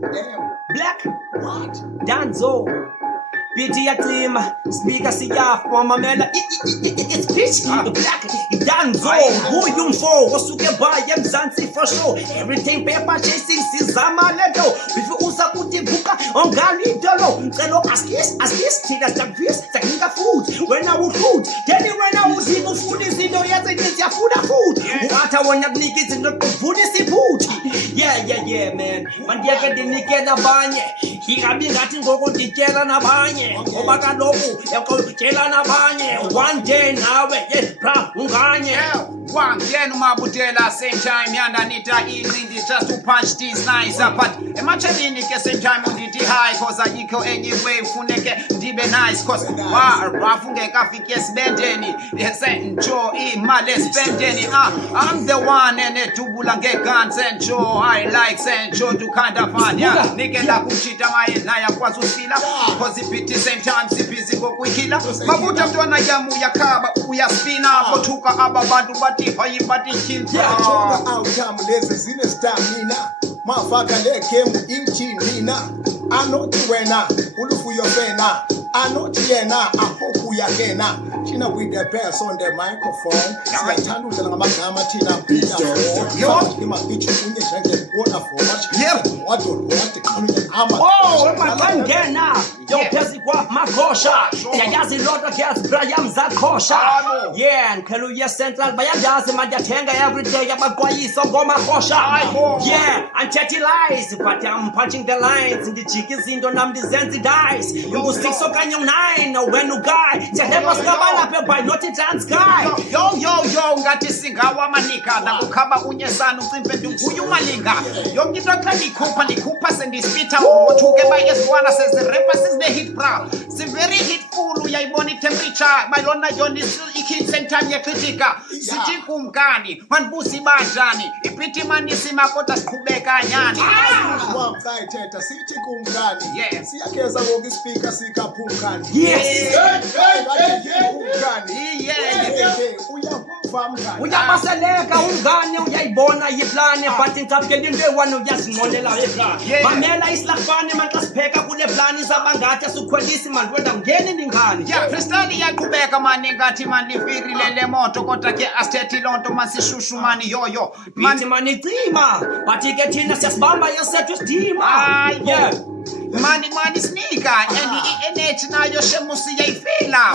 Damn. Black What? Danzo. Pity yatima, speaker siyafa mamela it's pitch black Danzo who you for wasuke buy emzansi for sure everything paper chasing sizama ledo before uza kutivuka ongali dolo ngelo askis thina stakvis takinga food when I would food tell you when I would even food is into yaze ngiya food uata wona kuniki izinto kuvuna isiphuthu yeah man mandiyeke ndinikela abanye ingabi ngathi ngoko nditshela nabanye ngoba kaloku yakutshela nabanye one day nawe bra unganye Wangena umabutela same time yandanita easy just to punch these nice but emachalini ke same time undithi high cause ayikho enye way ufuneke ndibe nice cause wafungeka afike esibendeni senjo imali esibendeni I'm the one enedubula ngeguns enjo I like senjo to kind of fun yeah nikela kumchita maye naye akwazi usila cause it same time sibhizi ngokuyikhila mabuta mntwana yami uyakhaba uyaspina bothuka ababantu bathi hayi bathi chinta Choka outcome lezi zine stamina mafaka le game inchimina anothi wena ulufuyo fena anothi yena ahoku yakena thina with the bass on the microphone siyathanda udlala ngamagama thina pita for ima bitch kunye njenge water for much what the ama mangena yo phezi kwa magosha siyayazi lodwa kiyazi Brian zakhosha yeah ngikhela uye central bayayazi mandiyathenga every day abaqwayiso ngomahosha yeah anthethi lies but I'm punching the lines ndijika izinto nam ndizenza dice ungu6 okanye u9 wena uguy siyahamba singabalaphe by not trans guy yo ngathi singawa amanika nakukhaba unyesana ucimfe ndinguye umalinga yonke into xa ndikhupha sendispitha uthuke bayesibona sezirepa sizine-hit bra si-very hitful uyayibona i-temperature bayilona yona i-hit sentime yekritika sithi kumkani manibusi banjani iphithi manisima kodwa siqhubeka nyani wamsayithetha sithi kumkani Yeah. siyakeza ngoku ispeaker sikaphumkani yes uyabaseleka umngane uyayibona yiplane but ngicabukela into eyi-1 uyazinqolela eplane mamela isilafane maxa sipheka kule plani zabangathi asukhwelisi mani wena ngeni ningani ya freestyle iyaqhubeka mani ngathi mani lifirile le moto kodwa ke asithethi loo nto masishushu mani yoyo mani cima but ke thina siyasibamba yesethu isidima yeah mani snika and i-energy nayo shemusi yayifila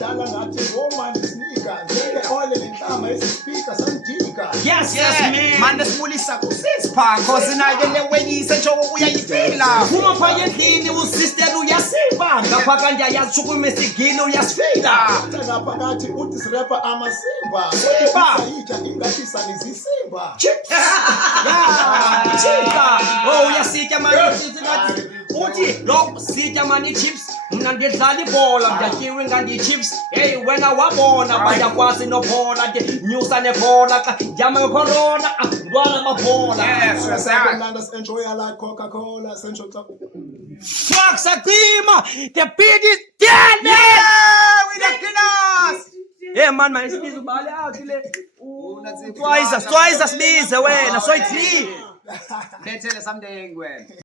dala ngathi ngomani sinika njenge-ole lenhlama esispeaker samjika yes man mani sibulisa kusisipha cause nayo leweyise nje uyayifila phuma phaya endlini usister uyasiva ngapha kandiyayazi shukume sigile uyasifila ngaphakathi uthi sirepa amasimba sayitsha ingathi sanizisimba chips uyasitya mani uthi lo sitya mani chips mna ndidlala ibhola ndiyatyiwe ngandiyi-chips heyi wena wabona bayakwazi nobhola ndinyusa nebhola xa ndiyama yokhorona ntwana amabhola mnanda si-enjoya like Coca-Cola fuck sacima the beat is dead man with the killers hey man isibize ubale out le twice sibize wena so it's me lethele something wena